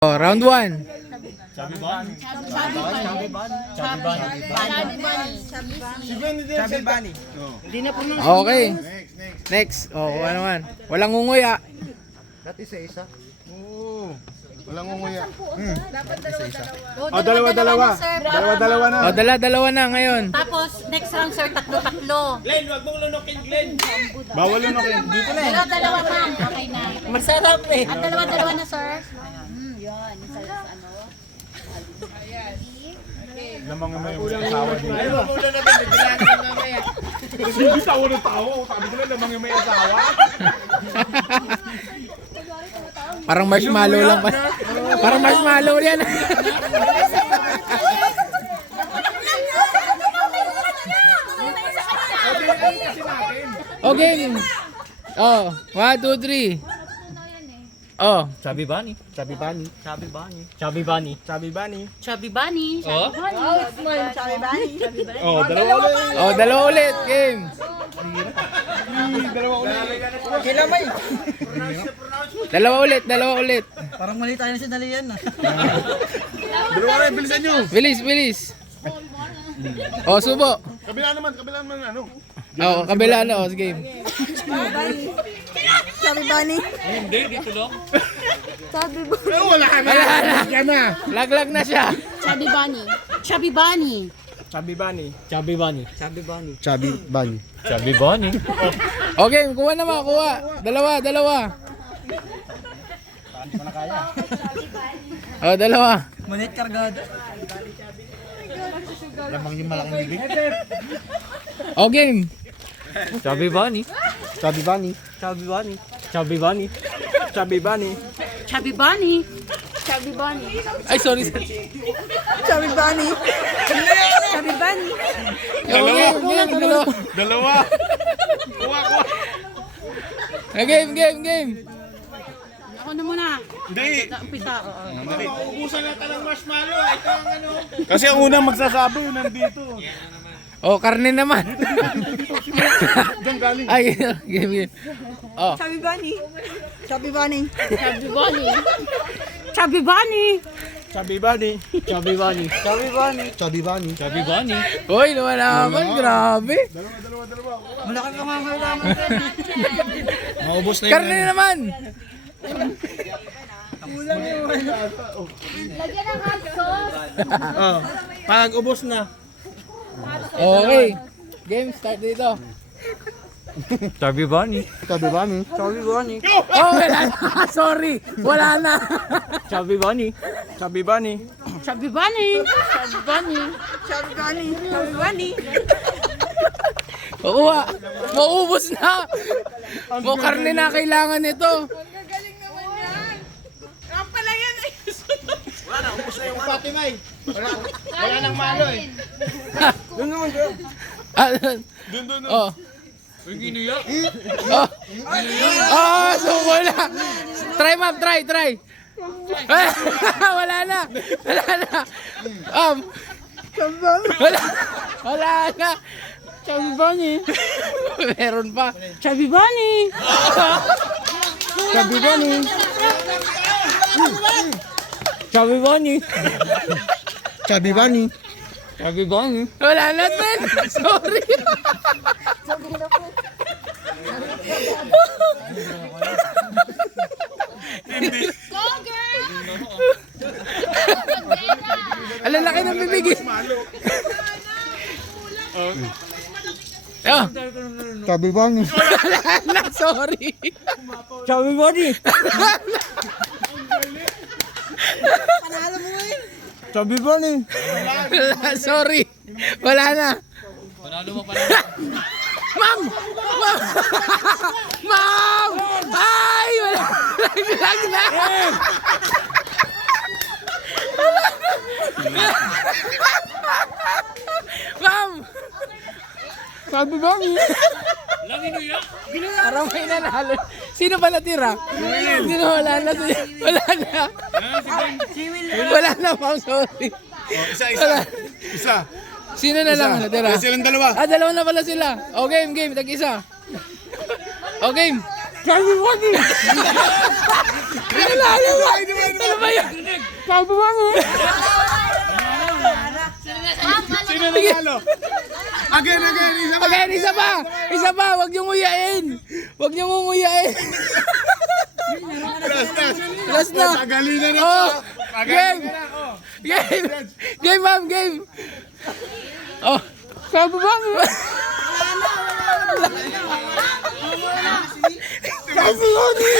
Oh, round 1. Chubby Bunny. Okay. Next. Oh, ano naman. Walang ngunguya. Dati isa-isa. Oo. Walang ngunguya. Oh, dalawa-dalawa. Dalawa-dalawa na. Oh, dalawa na ngayon. Tapos, next round, sir, tatlo-tatlo. Glenn, wag mong lunukin, Glenn. Bawal lunukin. Dito na. Dalawa-dalawa, ma'am. Okay na. Masarap eh. At dalawa-dalawa na, sir. Yun. Yung sa ano. Lamang naman yung asawa dito. Ay, wag mong lunukin. Nagbilangin mo mamaya. Hindi tawa ng tao. Sabi nila lamang yung may asawa. Parang marshmallow lang pa. Parang marshmallow yan. Okay. Oh, 1, 2, 3. Oh, Chubby Bunny. Chubby Bunny. Chubby Bunny. Chubby Bunny. Chubby Bunny. Chubby Bunny. Oh? Oh, dalawa ulit. oh, dalawa ulit. Game. Dalawa ulit. Dalawa ulit. Parang mali tayo na sinalian na. Dalawa ulit. Bilisan nyo. Bilis. Oh, subo. Kabila naman ano. Oh, kabila na. Oh, game. Chubby Bunny. Hindi, dito lang. Chubby Bunny. Wala na. Yan na. Laglag na siya. Chubby Bunny. Chubby Bunny. Chubby Bunny. Chubby Bunny. Chubby Bunny. Chubby Bunny. Okay, kuha naman, kuha. Dalawa. Oh, dalawa. Manit kargado. Lamang yung malaking bibig. Oh, game. Chubby Bunny. Chubby Bunny. Chubby Bunny. Chubby Bunny. Chubby Bunny. Chubby Bunny. Chubby Bunny. Ay, sorry. Chubby Bunny. Chubby Bunny. Game. Dalawa. Dalawa. Kuha. Game. Ako na muna. Hindi. Umpisa. Mauubusan na talang marshmallow. Ito ang ano. Kasi ang unang magsasabi yun nandito. Oh, karne naman. Diyan galing. Ay, game. Oh. Chubby Bunny. Chubby Bunny. Chubby Bunny. Chubby Bunny. Chubby Bunny. Chubby Bunny. Chubby Bunny. Chubby Bunny. Hoy, naman. Grabe. Dalawa. Malaki ka mga kailangan. Maubos na Karne naman. Lagyan ng hot sauce. Oh, pag ubos na. Okay. Game start dito. Chubby Bunny. Chubby Bunny. Oh, wala na. Sorry. Wala na. Chubby Bunny. Chubby Bunny. Chubby Bunny. Chubby Bunny. Chubby Bunny. Chubby Bunny. Kuha. Maubos na. Mo karne na kailangan nito. Gagaling naman yan. Ang pala yan. Wala nang malo eh. Doon naman ka. Ah, Doon. oh. Uy, ginuya. Oh. Oh, sumo na. Try, ma'am. Try. Wala na. Wala na. Chubby Bunny. Meron pa. Chubby Bunny. Chubby Bunny. Chubby Bunny. Chubby Bunny. Chubby Bunny. Wala na, Tren. Sorry. Go, girl. Ang lalaki ng bibig. Oh, Chubby Bunny. wala na. Sorry. Chubby Bunny. Chubby Bunny. Sorry. Wala na. Panalo mo pala. Ma'am! Ma'am! Ay! Wala! Laglag na! Ma'am! Chubby Bunny. Lang ginuya. Parang may nanalo. Sino ba natira? Sino? Wala na. Wala na. Wala na, ma'am. Sorry. Isa. Sino na lang natira? Silang dalawa. Ah, dalawa na pala sila. O, game. Tag-isa. O, game. Chubby Bunny. Ano ba yan? Chubby Bunny. Sino nanalo? Again, isa pa. Okay, isa pa. Isa pa. Huwag niyong nguyain. Huwag niyong nguyain. Last na. Pagalingan na Oh, to. game. Pagalingan na. Oh. Game. Game, ma'am. Game. Oh. Chubby Bunny. Chubby Bunny.